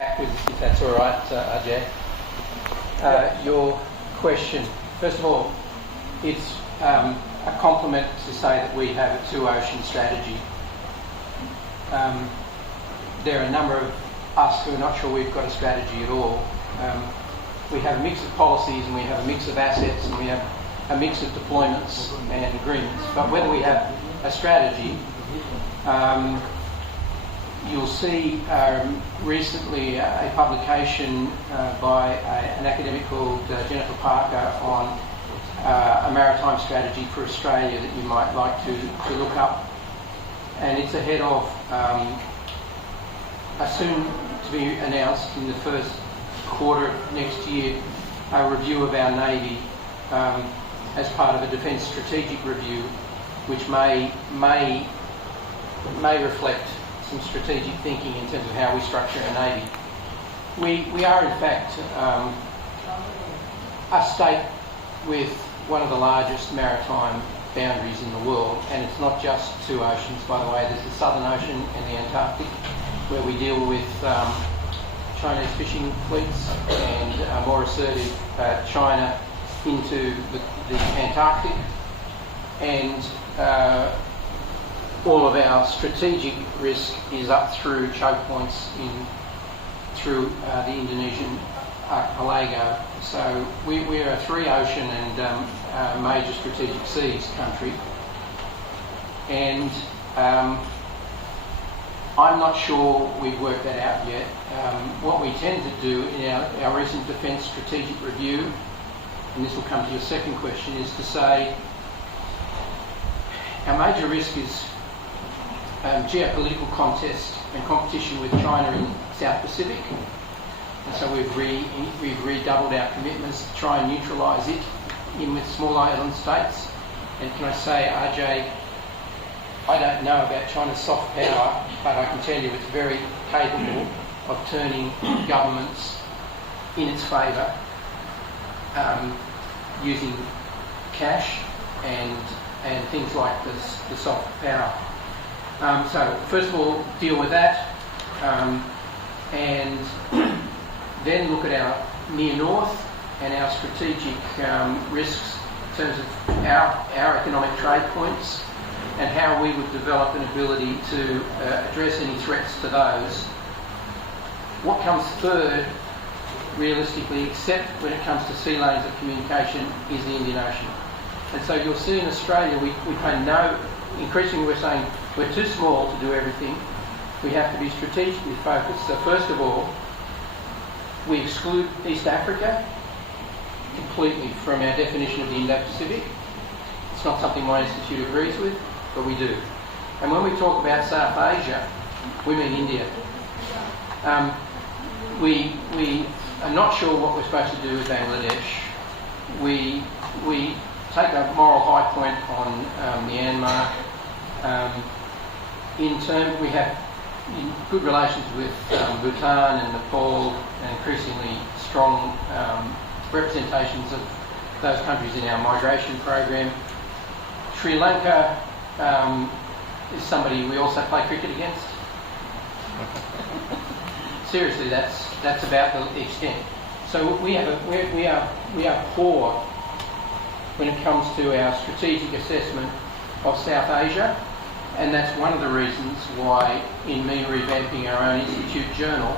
If that's all right, Ajay. Your question, first of all, it's a compliment to say that we have a two-ocean strategy. There are a number of us who are not sure we've got a strategy at all. We have a mix of policies and we have a mix of assets and we have a mix of deployments and agreements. But whether we have a strategy, you'll see recently a publication by an academic called Jennifer Parker on a maritime strategy for Australia that you might like to look up. And it's ahead of a soon to be announced in the first quarter of next year a review of our Navy as part of a defence strategic review, which may reflect some strategic thinking in terms of how we structure our Navy. We are in fact a state with one of the largest maritime boundaries in the world, and it's not just two oceans, by the way. There's the Southern Ocean and the Antarctic, where we deal with Chinese fishing fleets and more assertive China into the Antarctic, and all of our strategic risk is up through choke points through the Indonesian archipelago. So we're a three-ocean and major strategic seas country, and I'm not sure we've worked that out yet. What we tend to do in our recent defence strategic review, and this will come to your second question, is to say our major risk is geopolitical contest and competition with China in South Pacific, and so we've redoubled our commitments to try and neutralise it in with small island states. And can I say, Ajay, I don't know about China's soft power, but I can tell you it's very capable of turning governments in its favour using cash and things like the soft power. So first of all, deal with that, and then look at our near north and our strategic risks in terms of our economic trade points and how we would develop an ability to address any threats to those. What comes third, realistically, except when it comes to sea lanes of communication, is the Indian Ocean. And so you'll see in Australia we pay no, increasingly we're saying we're too small to do everything. We have to be strategically focused. So first of all, we exclude East Africa completely from our definition of the Indo-Pacific. It's not something my institute agrees with, but we do. And when we talk about South Asia, we mean India. We are not sure what we're supposed to do with Bangladesh. We take a moral high point on Myanmar. We have good relations with Bhutan and Nepal, and increasingly strong representations of those countries in our migration program. Sri Lanka is somebody we also play cricket against. Seriously, that's about the extent. So we are poor when it comes to our strategic assessment of South Asia, and that's one of the reasons why, in me revamping our own institute journal,